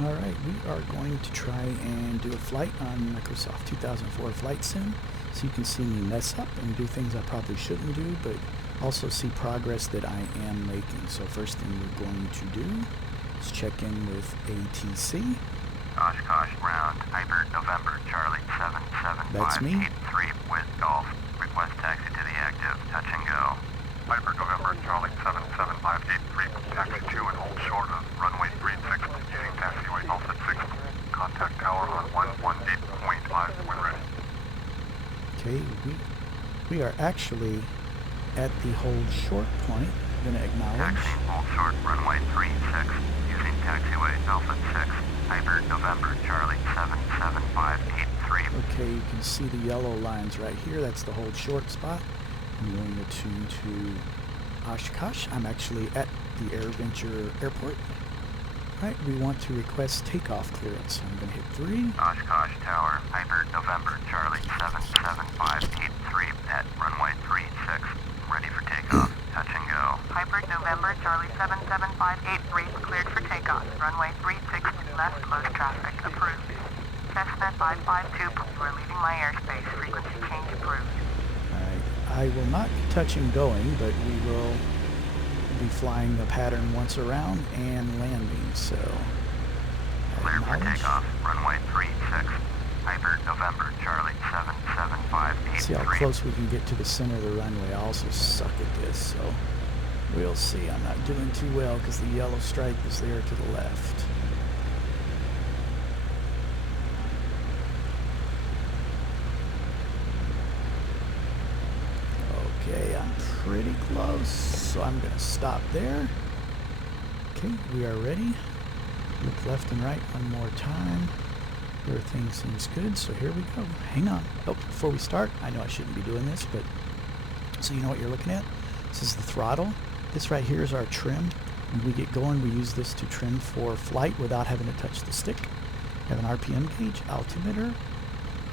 Alright, we are going to try and do a flight on Microsoft 2004 Flight Sim, so you can see me mess up and do things I probably shouldn't do, but also see progress that I am making. So first thing we're going to do is check in with ATC. Oshkosh ground, Hyper November, Charlie 77583 with Golf. Request taxi to the active, touch and go. Hyper November, Charlie 77583, taxi to and hold short of runway 36, using taxiway Alpha 6. Contact tower on 118.5 when ready. Okay, we are actually at the hold short point. I'm going to acknowledge. Taxi hold short, runway 36, using taxiway Alpha 6. Hyper November, Charlie 77583. Okay, you can see the yellow lines right here. That's the hold short spot. I'm going to tune to Oshkosh. I'm actually at the AirVenture airport. Alright, we want to request takeoff clearance. I'm going to hit 3. Oshkosh Tower, Hyper November, Charlie 77583 at runway 36. Ready for takeoff. Touch and go. Hyper November, Charlie 77583 cleared for takeoff. Runway 36 left, close traffic approved. Cessna 552, you are leaving my airspace. Frequency change approved. Alright, I will not be touching going, but we will be flying the pattern once around and landing, so cleared for takeoff. Runway 36. Hyper November, Charlie 77583. see how close we can get to the center of the runway. I also suck at this, so we'll see. I'm not doing too well because the yellow stripe is there to the left. Okay, I'm pretty close, so I'm going to stop there. Okay, we are ready. Look left and right one more time. Everything seems good, so here we go. Hang on. Oh, before we start, I know I shouldn't be doing this, but so you know what you're looking at. This is the throttle. This right here is our trim. When we get going, we use this to trim for flight without having to touch the stick. We have an RPM gauge, altimeter,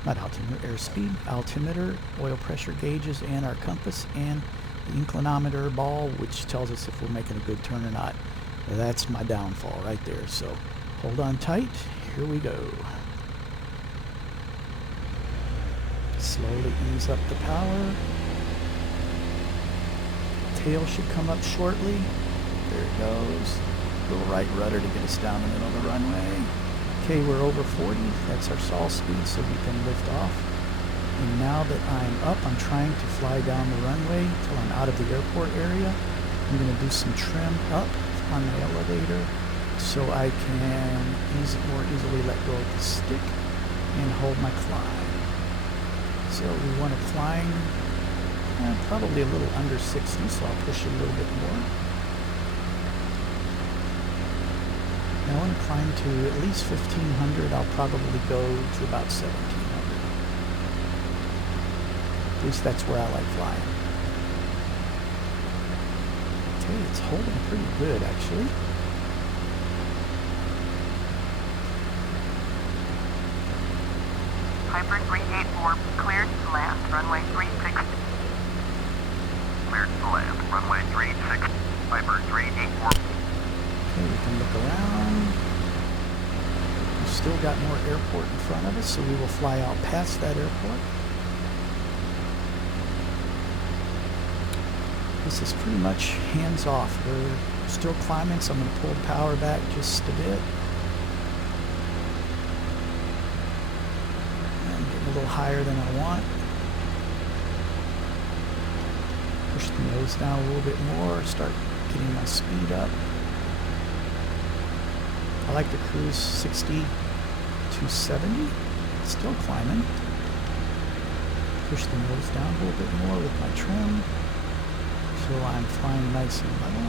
not altimeter, airspeed, altimeter, oil pressure gauges, and our compass, and the inclinometer ball, which tells us if we're making a good turn or not. That's my downfall right there. So hold on tight. Here we go. Slowly ease up the power. Tail should come up shortly. There it goes. Little right rudder to get us down the middle of the runway. Okay, we're over 40. That's our stall speed, so we can lift off. And now that I'm up, I'm trying to fly down the runway till I'm out of the airport area. I'm going to do some trim up on the elevator so I can more easily let go of the stick and hold my climb. So we want to climb probably a little under 60, so I'll push it a little bit more. Now I want to climb to at least 1500. I'll probably go to about 1700. At least that's where I like flying. Okay, it's holding pretty good actually. Hyper 384 cleared to land. Runway 36. Cleared to land. Runway 36. Hyper 384. Okay, we can look around. We've still got more airport in front of us, so we will fly out past that airport. This is pretty much hands off. We're still climbing, so I'm going to pull the power back just a bit. I'm getting a little higher than I want. Push the nose down a little bit more, start getting my speed up. I like to cruise 60 to 70. Still climbing. Push the nose down a little bit more with my trim. So I'm flying nice and level.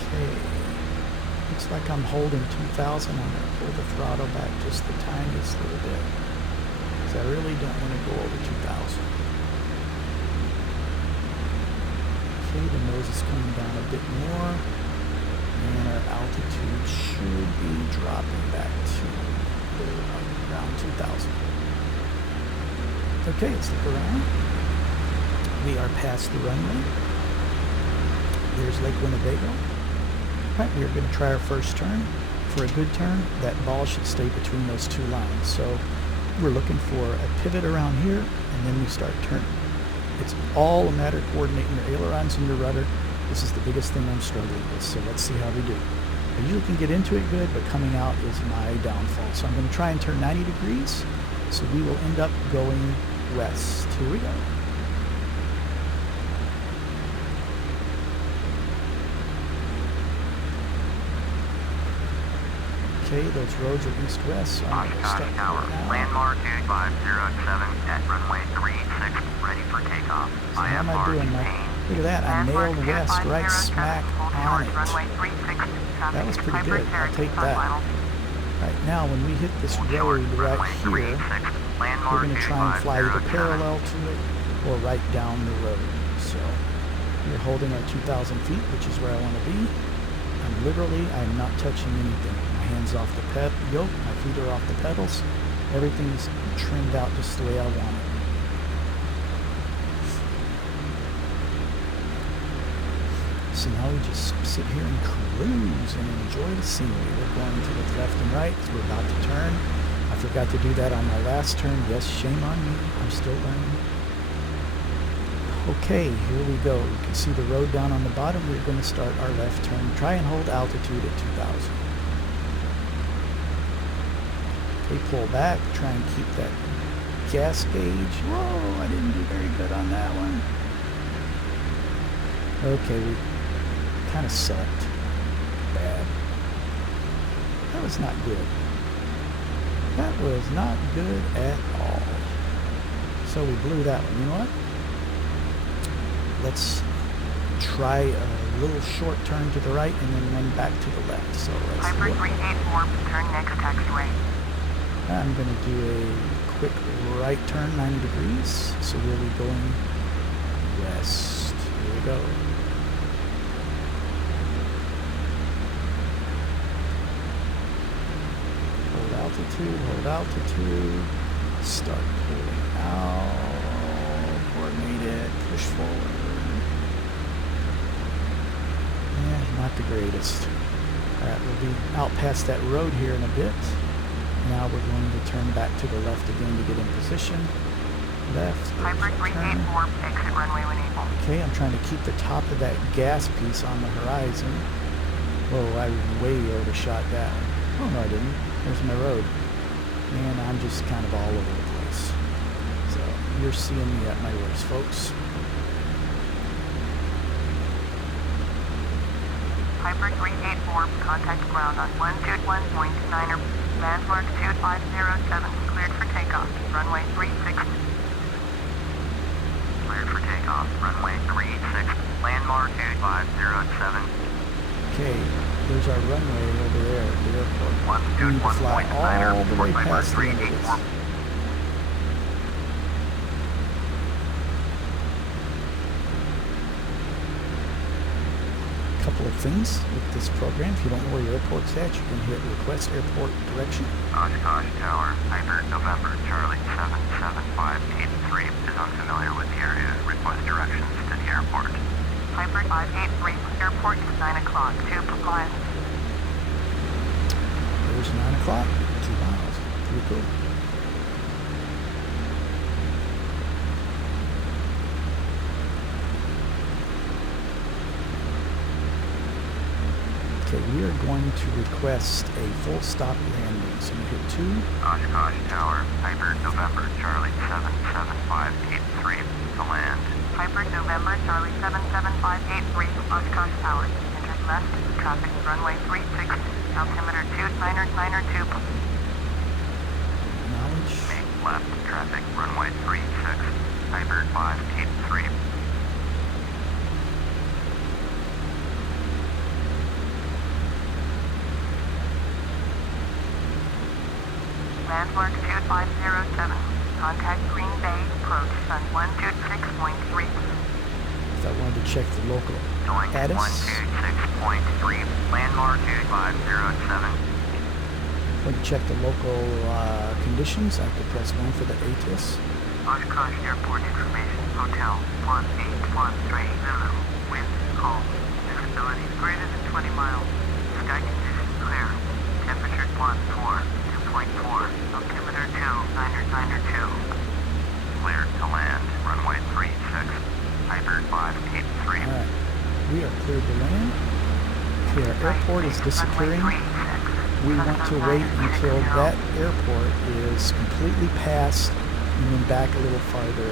Okay. Looks like I'm holding 2000. I'm going to pull the throttle back just the tiniest little bit, because I really don't want to go over 2000. Okay, the nose is coming down a bit more, and our altitude should be dropping back to around 2000. Okay, let's look around. We are past the runway. There's Lake Winnebago. Right, we are going to try our first turn. For a good turn, that ball should stay between those two lines. So we're looking for a pivot around here, and then we start turning. It's all a matter of coordinating your ailerons and your rudder. This is the biggest thing I'm struggling with, so let's see how we do. I usually can get into it good, but coming out is my downfall. So I'm going to try and turn 90 degrees, so we will end up going west. Here we go. Okay, those roads are east-west, so I'm going to start Tower, landmark 2507 at runway 36, ready for takeoff. So how am I doing, Mike? Look at that, I nailed west right smack on it. That was pretty good, I'll take that. Right now, when we hit this road right here, we're going to try and fly either parallel to it or right down the road. So we're holding our 2,000 feet, which is where I want to be. And literally, I'm not touching anything. My hands off the yoke, my feet are off the pedals. Everything's trimmed out just the way I want it. So now we just sit here and cruise and enjoy the scenery. We're going to the left and right because we're about to turn. I forgot to do that on my last turn. Yes, shame on me. I'm still learning. Okay, here we go. You can see the road down on the bottom. We're going to start our left turn. Try and hold altitude at 2,000. Okay, pull back. Try and keep that gas gauge. Whoa, I didn't do very good on that one. Okay, we kind of sucked. Bad. That was not good. That was not good at all. So we blew that one. You know what? Let's try a little short turn to the right and then one back to the left. So let's Piper 384, turn next taxiway. I'm going to do a quick right turn, 90 degrees. So we'll be going west. Here we go. Hold altitude, start pulling out, coordinate it, push forward. Yeah, not the greatest. Alright, we'll be out past that road here in a bit. Now we're going to turn back to the left again to get in position. Left, Piper 384, exit runway when able. Okay, I'm trying to keep the top of that gas piece on the horizon. Whoa, I way overshot that one. Oh no, I didn't. There's my road. And I'm just kind of all over the place. So you're seeing me at my worst, folks. Piper 384, contact ground on 121.9er, landmark 2507, cleared for takeoff, runway 36. Cleared for takeoff, runway 36, landmark 2507. Okay, there's our runway over there at the airport. We need to fly all the way past the end of this. Couple of things with this program. If you don't know where your airport's at, you can hit request airport direction. Oshkosh Tower, Piper November Charlie 77583 is unfamiliar with the area. Request directions to the airport. Piper 583, airport is 9 o'clock, 2 miles. There's 9 o'clock, 2 miles. Pretty cool. Okay, we are going to request a full stop landing. So we hit 2. Oshkosh Tower, Piper November Charlie 77583 to land. Piper November Charlie 77583, Oshkosh Tower. Enter left, traffic runway 36, altimeter 2992. Knowledge. Make left, traffic runway 36, Piper 583. Landmark 2507, contact Green Bay, approach sun 126.3. If I wanted to check the local Going status. 126.3, landmark 2507. Want to check the local conditions, I could press 1 for the ATIS. Oshkosh Airport information, hotel 1813 Zulu, wind calm, visibility greater than 20 miles. Sky conditions clear. Temperature 2.4. Altimeter 2. Cleared to land. Runway 36. Piper 583. Alright, we are cleared to land. Okay, our airport is disappearing. We want to wait until that airport is completely passed and then back a little farther.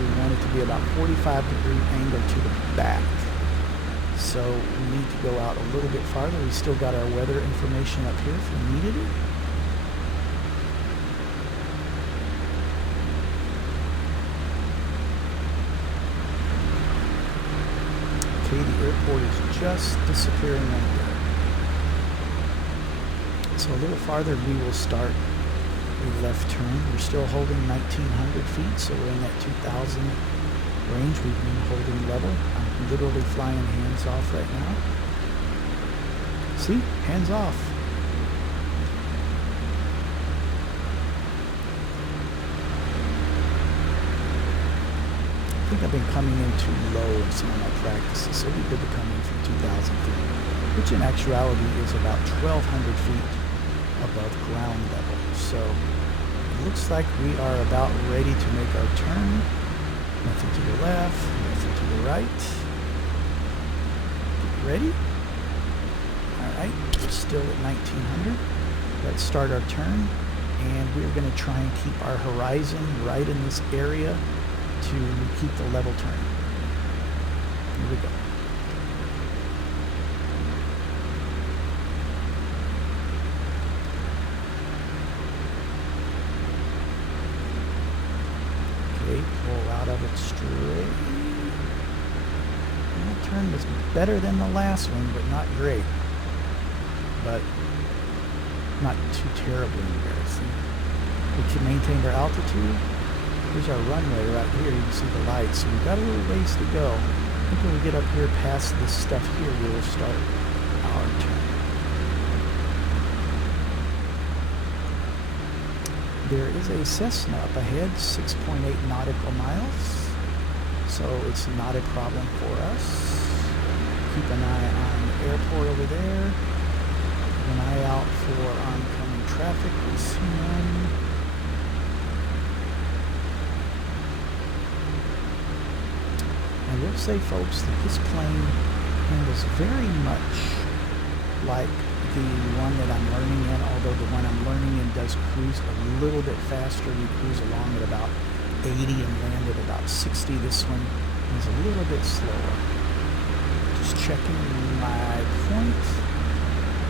We want it to be about 45-degree angle to the back. So we need to go out a little bit farther. We still got our weather information up here if we needed it. Okay, the airport is just disappearing right there. So a little farther we will start a left turn. We're still holding 1900 feet, so we're in that 2000 range. We've been holding level. I'm literally flying hands off right now. See? Hands off. I think I've been coming in too low in some of my practices, so it'd be good to come in from 2000 feet, which in actuality is about 1200 feet above ground level. So it looks like we are about ready to make our turn. Nothing to the left, nothing to the right. Get ready. Alright, we're still at 1900. Let's start our turn, and we're going to try and keep our horizon right in this area to keep the level turn. Here we go. Okay, pull out of it straight. And that turn was better than the last one, but not great. But not too terribly embarrassing. We can maintain our altitude. Here's our runway right here. You can see the lights. So we've got a little ways to go. I think when we get up here past this stuff here, we will start our turn. There is a Cessna up ahead, 6.8 nautical miles. So it's not a problem for us. Keep an eye on the airport over there. Keep an eye out for oncoming traffic. We see none. I will say, folks, that this plane handles very much like the one that I'm learning in, although the one I'm learning in does cruise a little bit faster. We cruise along at about 80 and land at about 60. This one is a little bit slower. Just checking my point.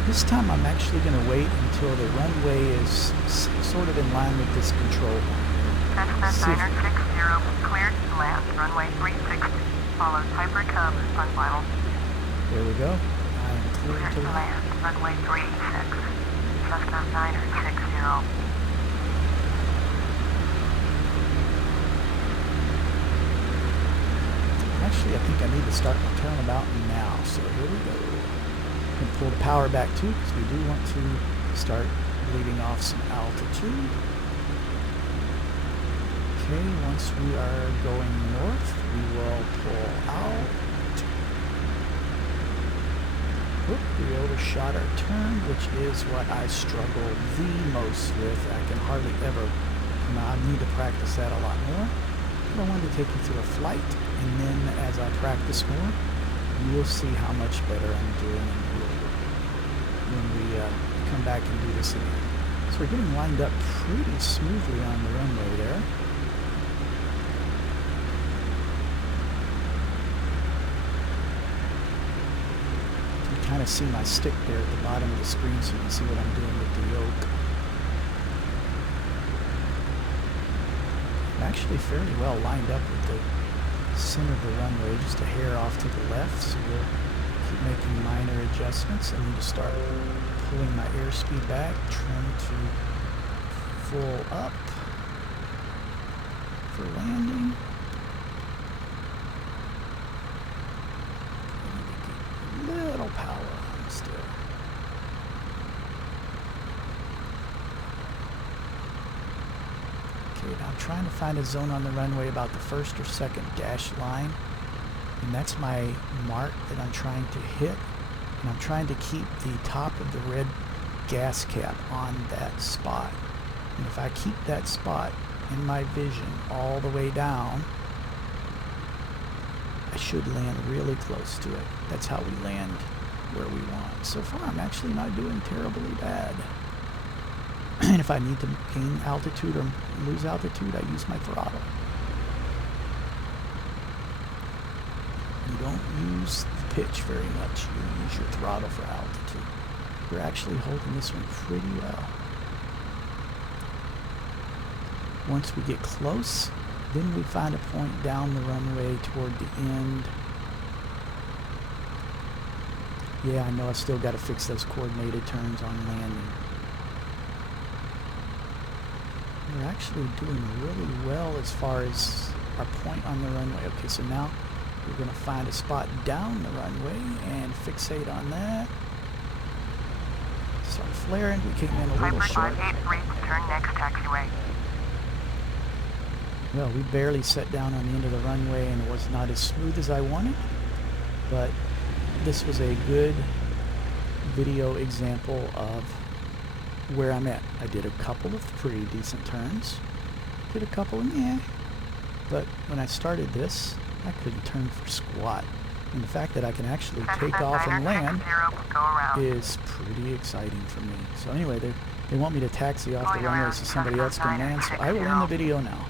This time I'm actually going to wait until the runway is sort of in line with this control point. Cessna 960 cleared to land. Runway 360. Follows Piper Cub on final. There we go. I am clear to land. Runway 36. Cessna 960. Actually, I think I need to start my turnabout now. So here we go. We can pull the power back too, because we do want to start bleeding off some altitude. Okay, once we are going north, we will pull out. Oop, we overshot our turn, which is what I struggle the most with. I can hardly ever, I need to practice that a lot more. But I wanted to take you through a flight, and then as I practice more, you will see how much better I'm doing when we come back and do this again. So we're getting lined up pretty smoothly on the runway there. Kind of see my stick there at the bottom of the screen, so you can see what I'm doing with the yoke. I'm actually fairly well lined up with the center of the runway, just a hair off to the left, so we'll keep making minor adjustments. I need to start pulling my airspeed back, trim to full up for landing. Little power on still. Okay, now I'm trying to find a zone on the runway about the first or second dash line, and that's my mark that I'm trying to hit. And I'm trying to keep the top of the red gas cap on that spot. And if I keep that spot in my vision all the way down, I should land really close to it. That's how we land where we want. So far, I'm actually not doing terribly bad. And if I need to gain altitude or lose altitude, I use my throttle. You don't use the pitch very much. You use your throttle for altitude. We're actually holding this one pretty well. Once we get close, then we find a point down the runway toward the end. Yeah, I know I still got to fix those coordinated turns on landing. We're actually doing really well as far as our point on the runway. Okay, so now we're going to find a spot down the runway and fixate on that. Start flaring. We came in a little short. 583, turn next taxiway. Well, we barely set down on the end of the runway and it was not as smooth as I wanted, but this was a good video example of where I'm at. I did a couple of pretty decent turns, did a couple of meh, but when I started this, I couldn't turn for squat. And the fact that I can actually take off and land is pretty exciting for me. So anyway, they want me to taxi off the runway so somebody else can land, so I will end the video now.